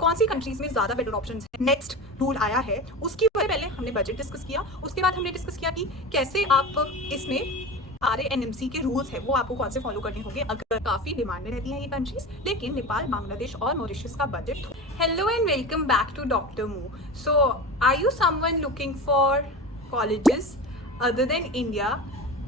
कौन सी कंट्रीज में ज़्यादा बेटर ऑप्शंस हैं, नेक्स्ट रूल आया है उसकी वजह पहले हमने बजट डिस्कस किया, उसके बाद हमने डिस्कस किया कि कैसे आप इसमें RANMC के रूल्स है वो आपको कौन से फॉलो करने होंगे अगर काफ़ी डिमांड में रहती हैं ये कंट्रीज, लेकिन नेपाल, बांग्लादेश और मॉरिशस का budget. Hello and welcome back to doctor Mu. So are you someone looking for colleges other than India?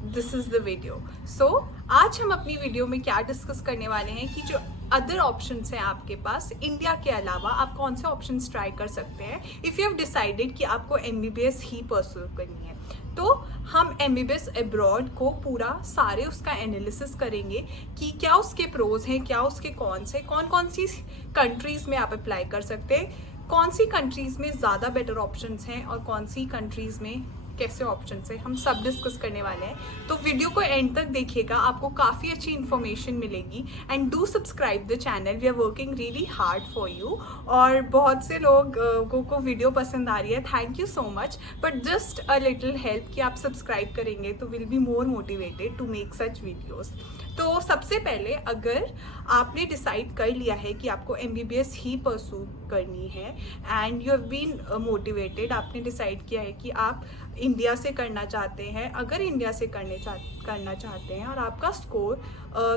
This is the video. So आज हम अपनी वीडियो में क्या डिस्कस करने वाले हैं कि जो अदर ऑप्शंस हैं आपके पास इंडिया के अलावा, आप कौन से ऑप्शंस ट्राई कर सकते हैं इफ़ यू हैव डिसाइडेड कि आपको MBBS ही परस्यू करनी है। तो हम MBBS अब्रॉड को पूरा सारे उसका एनालिसिस करेंगे कि क्या उसके प्रोज हैं, क्या उसके कॉन्स हैं, कौन कौन सी कंट्रीज़ में आप अप्लाई कर सकते हैं, कौन सी कंट्रीज़ में ज़्यादा बेटर ऑप्शंस हैं और कौन सी कंट्रीज़ में कैसे ऑप्शन है, हम सब डिस्कस करने वाले हैं। तो वीडियो को एंड तक देखिएगा, आपको काफ़ी अच्छी इन्फॉर्मेशन मिलेगी। And do subscribe the channel, we are working really hard for you. और बहुत से लोगों को वीडियो पसंद आ रही है, thank you so much, but just a little help कि आप सब्सक्राइब करेंगे तो will be more motivated to make such videos. तो सबसे पहले अगर आपने डिसाइड कर लिया है कि आपको MBBS ही परस्यू करनी है and you have been motivated, आपने डिसाइड किया है कि आप इंडिया से करना चाहते हैं, अगर इंडिया से करना चाहते हैं और आपका स्कोर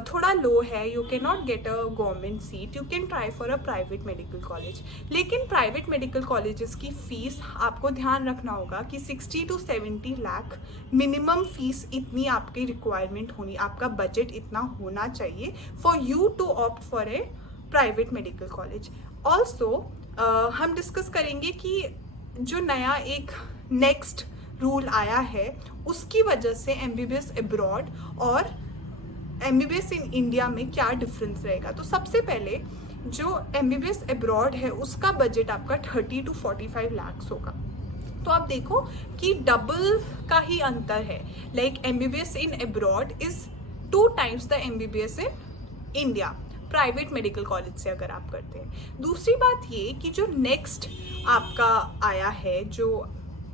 थोड़ा लो है, you can not get a government seat, you can try for a private medical college. लेकिन प्राइवेट मेडिकल कॉलेजेस की फ़ीस आपको ध्यान रखना होगा कि 60 to 70 लाख मिनिमम फीस, इतनी आपकी रिक्वायरमेंट होनी, आपका बजट इतना होना चाहिए for you to opt for a private medical college. Also हम डिस्कस करेंगे कि जो नया एक नेक्स्ट रूल आया है उसकी वजह से MBBS अब्रॉड और MBBS इन इंडिया में क्या डिफरेंस रहेगा। तो सबसे पहले जो MBBS अब्रॉड है उसका बजट आपका 30 to 45 लाख होगा। तो आप देखो कि डबल का ही अंतर है। Like MBBS in abroad is 2 times the MBBS in India private medical college से अगर आप करते हैं। दूसरी बात ये कि जो नेक्स्ट आपका आया है, जो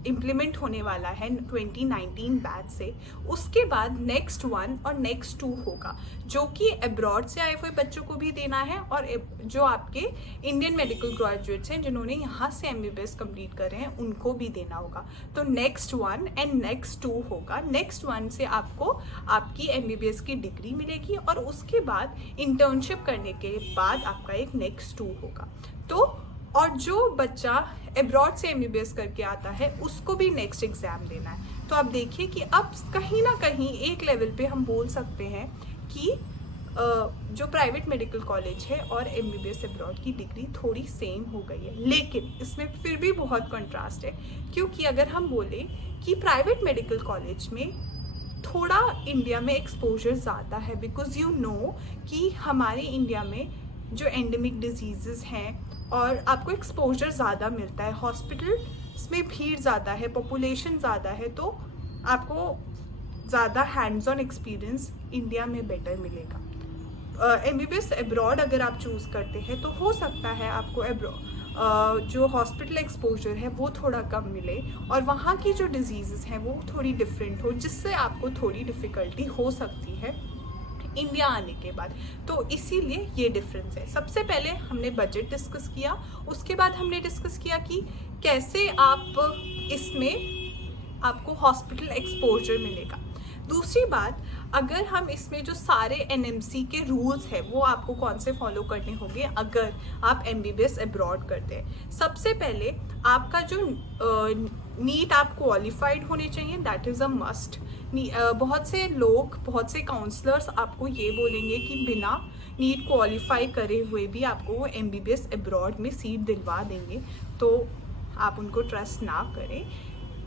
इम्प्लीमेंट होने वाला है 2019 बैच से, उसके बाद नेक्स्ट 1 और नेक्स्ट 2 होगा, जो कि अब्रॉड से आए हुए बच्चों को भी देना है और जो आपके इंडियन मेडिकल ग्रेजुएट्स हैं जिन्होंने यहाँ से MBBS कंप्लीट करे हैं उनको भी देना होगा। तो नेक्स्ट 1 एंड नेक्स्ट 2 होगा। नेक्स्ट 1 से आपको आपकी MBBS की डिग्री मिलेगी और उसके बाद इंटर्नशिप करने के बाद आपका एक नेक्स्ट 2 होगा। तो और जो बच्चा अब्रॉड से MBBS करके आता है उसको भी नेक्स्ट एग्ज़ाम देना है। तो आप देखिए कि अब कहीं ना कहीं एक लेवल पे हम बोल सकते हैं कि जो प्राइवेट मेडिकल कॉलेज है और MBBS अब्रॉड की डिग्री थोड़ी सेम हो गई है, लेकिन इसमें फिर भी बहुत कंट्रास्ट है। क्योंकि अगर हम बोले कि प्राइवेट मेडिकल कॉलेज में थोड़ा इंडिया में एक्सपोजर ज़्यादा है, बिकॉज यू नो कि हमारे इंडिया में जो एंडेमिक डिजीज़ हैं और आपको एक्सपोजर ज़्यादा मिलता है, हॉस्पिटल्स में भीड़ ज़्यादा है, पॉपुलेशन ज़्यादा है, तो आपको ज़्यादा हैंड्स ऑन एक्सपीरियंस इंडिया में बेटर मिलेगा। MBBS अब्रॉड अगर आप चूज़ करते हैं तो हो सकता है आपको जो हॉस्पिटल एक्सपोजर है वो थोड़ा कम मिले और वहाँ की जो डिजीज़ हैं वो थोड़ी डिफरेंट हो, जिससे आपको थोड़ी डिफ़िकल्टी हो सकती है इंडिया आने के बाद। तो इसीलिए ये डिफरेंस है। सबसे पहले हमने बजट डिस्कस किया, उसके बाद हमने डिस्कस किया कि कैसे आप इसमें आपको हॉस्पिटल एक्सपोजर मिलेगा। दूसरी बात, अगर हम इसमें जो सारे NMC के रूल्स हैं वो आपको कौन से फॉलो करने होंगे अगर आप MBBS अब्रॉड करते हैं। सबसे पहले आपका जो नीट आप क्वालिफाइड होने चाहिए, दैट इज़ अ मस्ट। बहुत से लोग, बहुत से काउंसलर्स आपको ये बोलेंगे कि बिना नीट क्वालिफाई करे हुए भी आपको वो MBBS अब्रॉड में सीट दिलवा देंगे, तो आप उनको ट्रस्ट ना करें।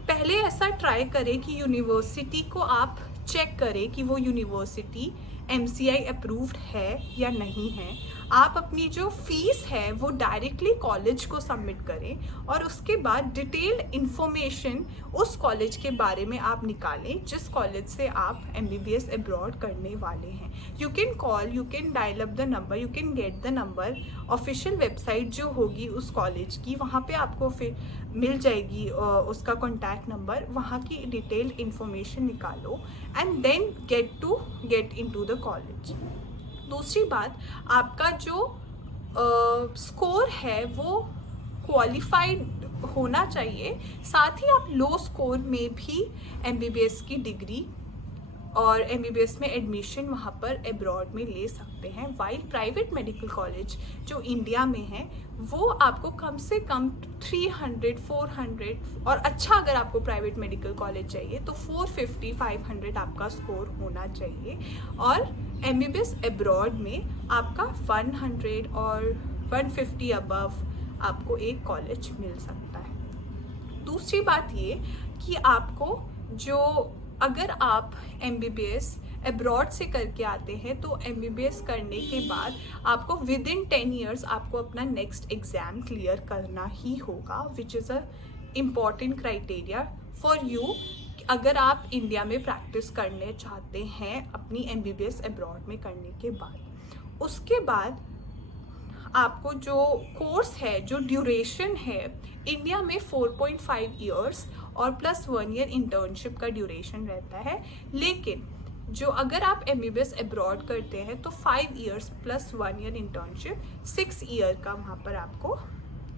पहले ऐसा ट्राई करें कि यूनिवर्सिटी को आप चेक करें कि वो यूनिवर्सिटी MCI अप्रूव्ड है या नहीं है। आप अपनी जो फीस है वो डायरेक्टली कॉलेज को सबमिट करें और उसके बाद डिटेल्ड इन्फॉर्मेशन उस कॉलेज के बारे में आप निकालें जिस कॉलेज से आप MBBS अब्रॉड करने वाले हैं। You can call, you can dial up the number, you can get the number. Official website जो होगी उस कॉलेज की, वहाँ पे आपको फिर मिल जाएगी उसका कॉन्टैक्ट नंबर, वहाँ की डिटेल्ड इन्फॉर्मेशन निकालो and then get into the college. दूसरी बात, आपका जो स्कोर है वो क्वालिफाइड होना चाहिए। साथ ही आप लो स्कोर में भी MBBS की डिग्री और MBBS में एडमिशन वहाँ पर एब्रॉड में ले सकते हैं। वाइल प्राइवेट मेडिकल कॉलेज जो इंडिया में है वो आपको कम से कम 300, 400 और अच्छा अगर आपको प्राइवेट मेडिकल कॉलेज चाहिए तो 450, 500 आपका स्कोर होना चाहिए। और MBBS एब्रॉड में आपका 100 और 150 अबव आपको एक कॉलेज मिल सकता है। दूसरी बात ये कि आपको जो अगर आप MBBS एब्रॉड से करके आते हैं तो MBBS करने के बाद आपको विद इन 10 ईयर्स आपको अपना नेक्स्ट एग्ज़ाम क्लियर करना ही होगा, which is a important criteria for you अगर आप इंडिया में प्रैक्टिस करने चाहते हैं अपनी MBBS एब्रॉड में करने के बाद। उसके बाद आपको जो कोर्स है, जो ड्यूरेशन है इंडिया में 4.5 ईयर्स और प्लस 1 ईयर इंटर्नशिप का ड्यूरेशन रहता है। लेकिन जो अगर आप MBBS एब्रॉड करते हैं तो 5 years plus 1 year internship 6 year का वहाँ पर आपको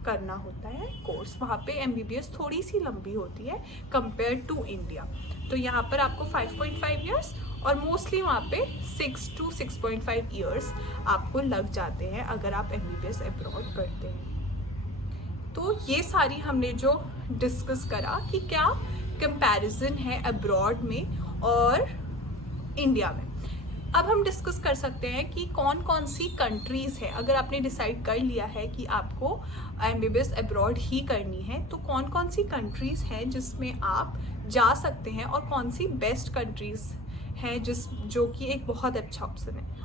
करना होता है कोर्स। वहाँ पे MBBS थोड़ी सी लंबी होती है कंपेयर टू इंडिया। तो यहाँ पर आपको 5.5 ईयर्स और मोस्टली वहाँ पे 6 to 6.5 ईयर्स आपको लग जाते हैं अगर आप MBBS एब्रॉड करते हैं। तो ये सारी हमने जो डिस्कस करा कि क्या कंपैरिजन है अब्रॉड में और इंडिया में। अब हम डिस्कस कर सकते हैं कि कौन कौन सी कंट्रीज़ है। अगर आपने डिसाइड कर लिया है कि आपको MBBS एब्रॉड ही करनी है तो कौन कौन सी कंट्रीज़ हैं जिसमें आप जा सकते हैं और कौन सी बेस्ट कंट्रीज़ हैं जो कि एक बहुत अच्छा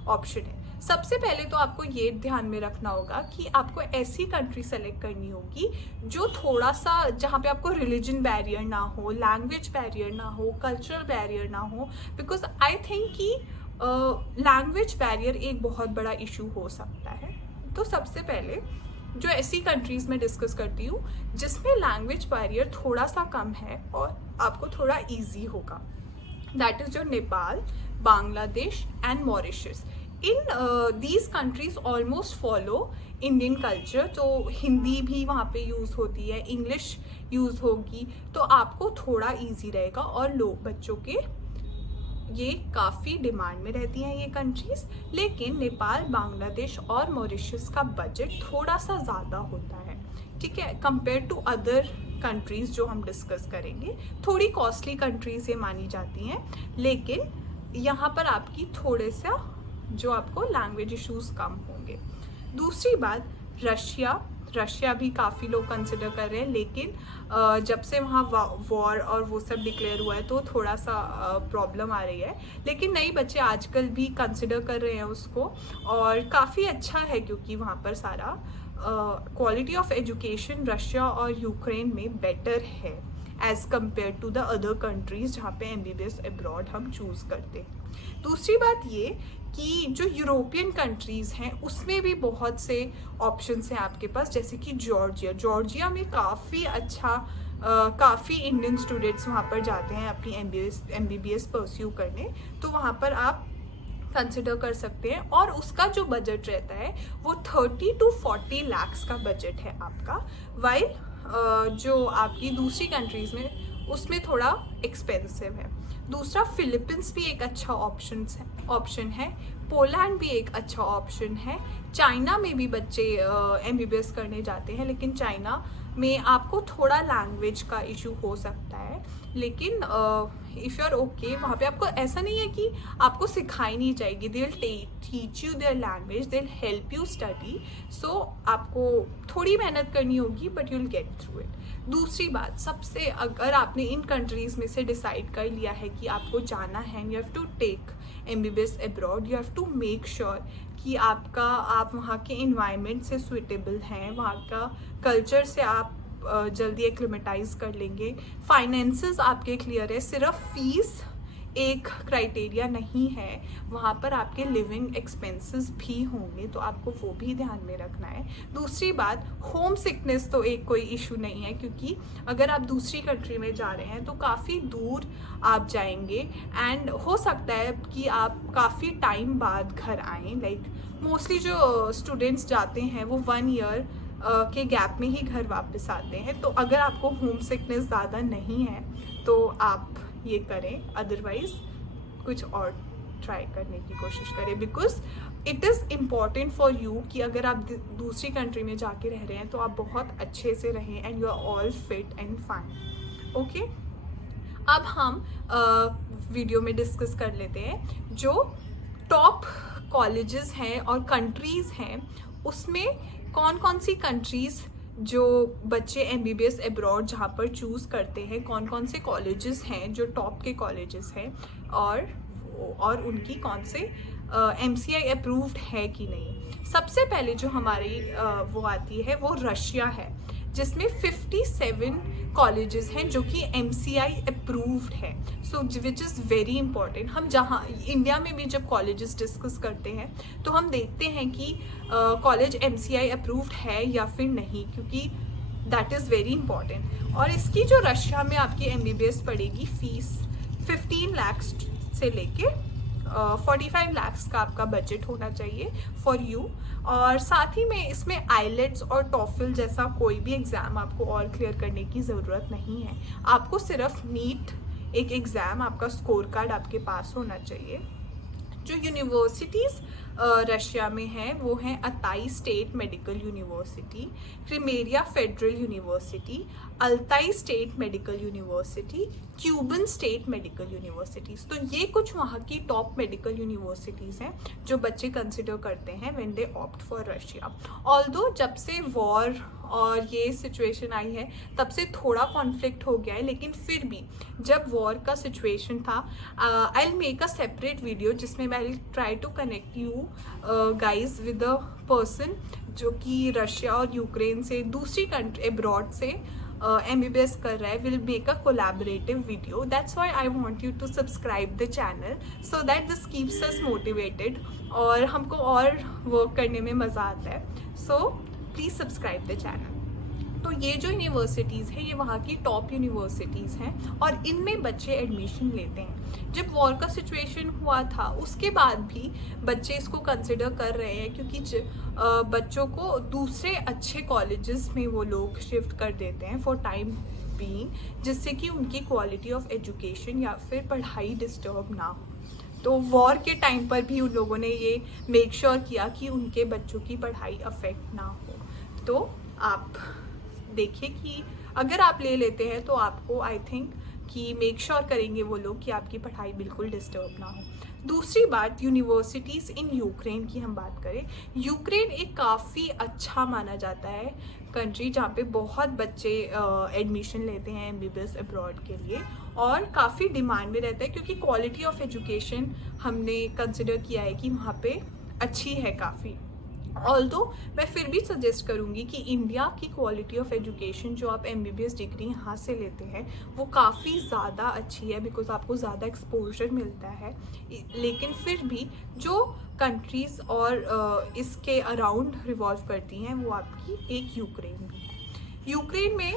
ऑप्शन है। सबसे पहले तो आपको ये ध्यान में रखना होगा कि आपको ऐसी कंट्री सेलेक्ट करनी होगी जो थोड़ा सा, जहाँ पे आपको रिलीजन बैरियर ना हो, लैंग्वेज बैरियर ना हो, कल्चरल बैरियर ना हो, बिकॉज आई थिंक कि लैंग्वेज बैरियर एक बहुत बड़ा इशू हो सकता है। तो सबसे पहले जो ऐसी कंट्रीज़ में डिस्कस करती हूँ जिसमें लैंग्वेज बैरियर थोड़ा सा कम है और आपको थोड़ा ईजी होगा, दैट इज़ जो Nepal, Bangladesh and Mauritius. In these countries almost follow Indian culture, तो हिंदी भी वहाँ पे यूज़ होती है, इंग्लिश यूज़ होगी, तो आपको थोड़ा इजी रहेगा। और लोग बच्चों के ये काफ़ी डिमांड में रहती हैं ये कंट्रीज़। लेकिन नेपाल, बांग्लादेश और मॉरिशस का बजट थोड़ा सा ज़्यादा होता है, ठीक है, कंपेयर टू अदर कंट्रीज़ जो हम डिस्कस करेंगे। थोड़ी कॉस्टली कंट्रीज़ ये मानी जाती हैं, लेकिन यहाँ पर आपकी थोड़े सा जो आपको लैंग्वेज इश्यूज़ कम होंगे। दूसरी बात, रशिया भी काफ़ी लोग कंसिडर कर रहे हैं, लेकिन जब से वहाँ वॉर और वो सब डिक्लेयर हुआ है तो थोड़ा सा प्रॉब्लम आ रही है। लेकिन नई बच्चे आजकल भी कंसिडर कर रहे हैं उसको, और काफ़ी अच्छा है क्योंकि वहाँ पर सारा क्वालिटी ऑफ एजुकेशन रशिया और यूक्रेन में बेटर है as compared to the other countries जहाँ पे MBBS एब्रॉड हम चूज़ करते हैं। दूसरी बात ये कि जो यूरोपियन कंट्रीज़ हैं उसमें भी बहुत से ऑप्शंस हैं आपके पास, जैसे कि जॉर्जिया में काफ़ी अच्छा काफ़ी इंडियन स्टूडेंट्स वहाँ पर जाते हैं अपनी MBBS परस्यू करने, तो वहाँ पर आप कंसिडर कर सकते हैं। और उसका जो बजट रहता है वो 30 to 40 लाख्स का बजट है आपका, वाइल जो आपकी दूसरी कंट्रीज़ में उसमें थोड़ा एक्सपेंसिव है। दूसरा, फिलीपींस भी एक अच्छा ऑप्शन है, पोलैंड भी एक अच्छा ऑप्शन है। चाइना में भी बच्चे MBBS करने जाते हैं, लेकिन चाइना में आपको थोड़ा लैंग्वेज का इशू हो सकता है, लेकिन इफ़ यू आर ओके वहाँ पे आपको ऐसा नहीं है कि आपको सिखाई नहीं जाएगी, they will teach you their language, they will help you study. So आपको थोड़ी मेहनत करनी होगी but you will get through it. दूसरी बात, सबसे अगर आपने इन कंट्रीज़ में से डिसाइड कर लिया है कि आपको जाना है, you have to take MBBS abroad, you have to make sure कि आप वहाँ के इन्वायरमेंट से सुइटेबल हैं, वहाँ का कल्चर से आप जल्दी एक्लिमेटाइज कर लेंगे, फाइनेंसेस आपके क्लियर है, सिर्फ फीस एक क्राइटेरिया नहीं है, वहाँ पर आपके लिविंग एक्सपेंसेस भी होंगे, तो आपको वो भी ध्यान में रखना है। दूसरी बात, होम सिकनेस तो एक कोई इशू नहीं है, क्योंकि अगर आप दूसरी कंट्री में जा रहे हैं तो काफ़ी दूर आप जाएंगे एंड हो सकता है कि आप काफ़ी टाइम बाद घर आएँ, लाइक मोस्टली जो स्टूडेंट्स जाते हैं वो 1 ईयर के गैप में ही घर वापस आते हैं। तो अगर आपको होम सिकनेस ज़्यादा नहीं है तो आप ये करें, अदरवाइज़ कुछ और ट्राई करने की कोशिश करें, because it is important for you कि अगर आप दूसरी कंट्री में जाके रह रहे हैं तो आप बहुत अच्छे से रहें and you are all fit and fine. Okay, अब हम वीडियो में डिस्कस कर लेते हैं जो टॉप कॉलेजेस हैं और कंट्रीज़ हैं, उसमें कौन कौन सी कंट्रीज़ जो बच्चे MBBS अब्रॉड जहाँ पर चूज़ करते हैं, कौन कौन से कॉलेजेस हैं जो टॉप के कॉलेजेस हैं, और उनकी कौन से MCI अप्रूव्ड है कि नहीं। सबसे पहले जो हमारी वो आती है वो रशिया है, जिसमें 57 कॉलेजेस हैं जो कि MCI अप्रूव्ड है। सो विच इज़ वेरी इंपॉर्टेंट। हम जहाँ इंडिया में भी जब कॉलेजेस डिस्कस करते हैं तो हम देखते हैं कि कॉलेज MCI अप्रूव्ड है या फिर नहीं, क्योंकि दैट इज़ वेरी इंपॉर्टेंट। और इसकी जो रशिया में आपकी MBBS पड़ेगी फीस 15 लाख से लेके 45 लाख्स का आपका बजट होना चाहिए फॉर यू। और साथ ही में इसमें आईलेट्स और टॉफल जैसा कोई भी एग्ज़ाम आपको और क्लियर करने की ज़रूरत नहीं है। आपको सिर्फ नीट एक एग्ज़ाम, आपका स्कोर कार्ड आपके पास होना चाहिए। जो यूनिवर्सिटीज़ रशिया में हैं वो हैं Altai state medical university, Crimea federal university, Altai state medical university, Kuban state medical universities. तो ये कुछ वहाँ की टॉप मेडिकल यूनिवर्सिटीज़ हैं जो बच्चे कंसिडर करते हैं when they opt for Russia. Although जब से वॉर और ये सिचुएशन आई है तब से थोड़ा कॉन्फ्लिक्ट हो गया है, लेकिन फिर भी जब वॉर का सिचुएशन था, I will make a separate video जिसमें मैं will try to connect you guys with a person जो कि रशिया और यूक्रेन से, दूसरी कंट्री अब्रॉड से MBBS कर रहा है। Will make a collaborative video. That's why I want you to subscribe the channel so that this keeps us motivated और हमको और वर्क करने में मज़ा आता है। So please subscribe the channel. तो ये जो यूनिवर्सिटीज़ हैं ये वहाँ की टॉप यूनिवर्सिटीज़ हैं और इनमें बच्चे एडमिशन लेते हैं। जब वॉर का सिचुएशन हुआ था उसके बाद भी बच्चे इसको कंसिडर कर रहे हैं, क्योंकि बच्चों को दूसरे अच्छे कॉलेजेस में वो लोग शिफ्ट कर देते हैं फॉर टाइम बीइंग, जिससे कि उनकी क्वालिटी ऑफ एजुकेशन या फिर पढ़ाई डिस्टर्ब ना हो। तो वॉर के टाइम पर भी उन लोगों ने ये मेक श्योर किया कि उनके बच्चों की पढ़ाई अफेक्ट ना हो। तो आप देखिए कि अगर आप ले लेते हैं तो आपको आई थिंक कि मेक श्योर करेंगे वो लोग कि आपकी पढ़ाई बिल्कुल डिस्टर्ब ना हो। दूसरी बात, यूनिवर्सिटीज़ इन यूक्रेन की हम बात करें, यूक्रेन एक काफ़ी अच्छा माना जाता है कंट्री जहाँ पे बहुत बच्चे एडमिशन लेते हैं MBBS अब्रॉड के लिए और काफ़ी डिमांड में रहता है, क्योंकि क्वालिटी ऑफ एजुकेशन हमने कंसिडर किया है कि वहाँ पे अच्छी है काफ़ी। ऑल्दो मैं फिर भी सजेस्ट करूँगी कि इंडिया की क्वालिटी ऑफ एजुकेशन जो आप MBBS डिग्री यहाँ से लेते हैं वो काफ़ी ज़्यादा अच्छी है, बिकॉज आपको ज़्यादा एक्सपोजर मिलता है। लेकिन फिर भी जो कंट्रीज़ और इसके अराउंड रिवॉल्व करती हैं वो आपकी एक यूक्रेन भी है। यूक्रेन में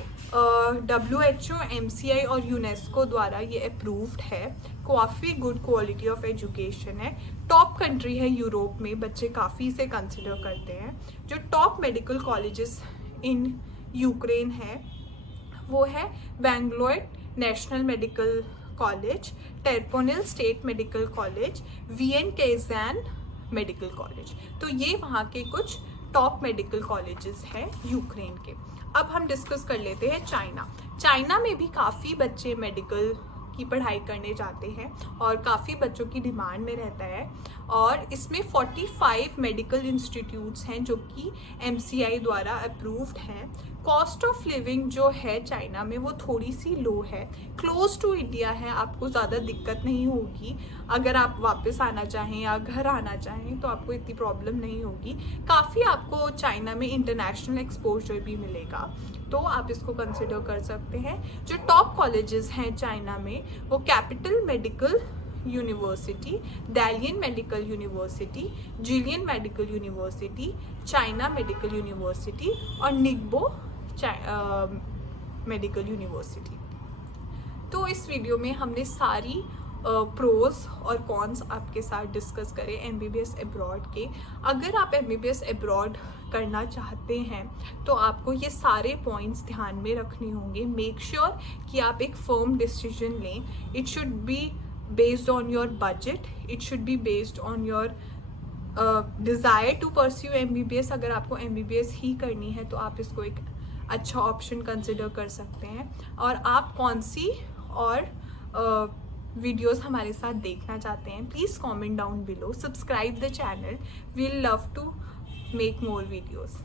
WHO, MCI और यूनेस्को द्वारा ये अप्रूव्ड है, काफ़ी गुड क्वालिटी ऑफ एजुकेशन है, टॉप कंट्री है यूरोप में, बच्चे काफ़ी इसे कंसिडर करते हैं। जो top medical colleges in Ukraine है वो है Bangalore national medical college, Ternopil state medical college, VN Kazan medical college. तो ये वहाँ के कुछ टॉप मेडिकल कॉलेजेस हैं यूक्रेन के। अब हम डिस्कस कर लेते हैं चाइना में भी काफ़ी बच्चे मेडिकल की पढ़ाई करने जाते हैं और काफ़ी बच्चों की डिमांड में रहता है और इसमें 45 मेडिकल इंस्टीट्यूट्स हैं जो कि MCI द्वारा अप्रूव्ड हैं। कॉस्ट ऑफ लिविंग जो है चाइना में वो थोड़ी सी लो है, क्लोज टू इंडिया है, आपको ज़्यादा दिक्कत नहीं होगी। अगर आप वापस आना चाहें या घर आना चाहें तो आपको इतनी प्रॉब्लम नहीं होगी। काफ़ी आपको चाइना में इंटरनेशनल एक्सपोजर भी मिलेगा, तो आप इसको कंसिडर कर सकते हैं। जो टॉप कॉलेजेस हैं चाइना में वो capital medical university, Dalian medical university, Jilin medical university, China medical university और निग्बो मेडिकल यूनिवर्सिटी। तो इस वीडियो में हमने सारी प्रोज और कॉन्स आपके साथ डिस्कस करें MBBS अब्रॉड के। अगर आप MBBS अब्रॉड करना चाहते हैं तो आपको ये सारे पॉइंट्स ध्यान में रखने होंगे। मेक श्योर कि आप एक फर्म डिसीजन लें। It should be based on your budget, it should be based on your desire to pursue MBBS। अगर आपको MBBS ही करनी है तो आप इसको एक अच्छा ऑप्शन कंसिडर कर सकते हैं। और आप कौन सी और वीडियोस हमारे साथ देखना चाहते हैं, please comment down below, subscribe the channel, we love to make more videos.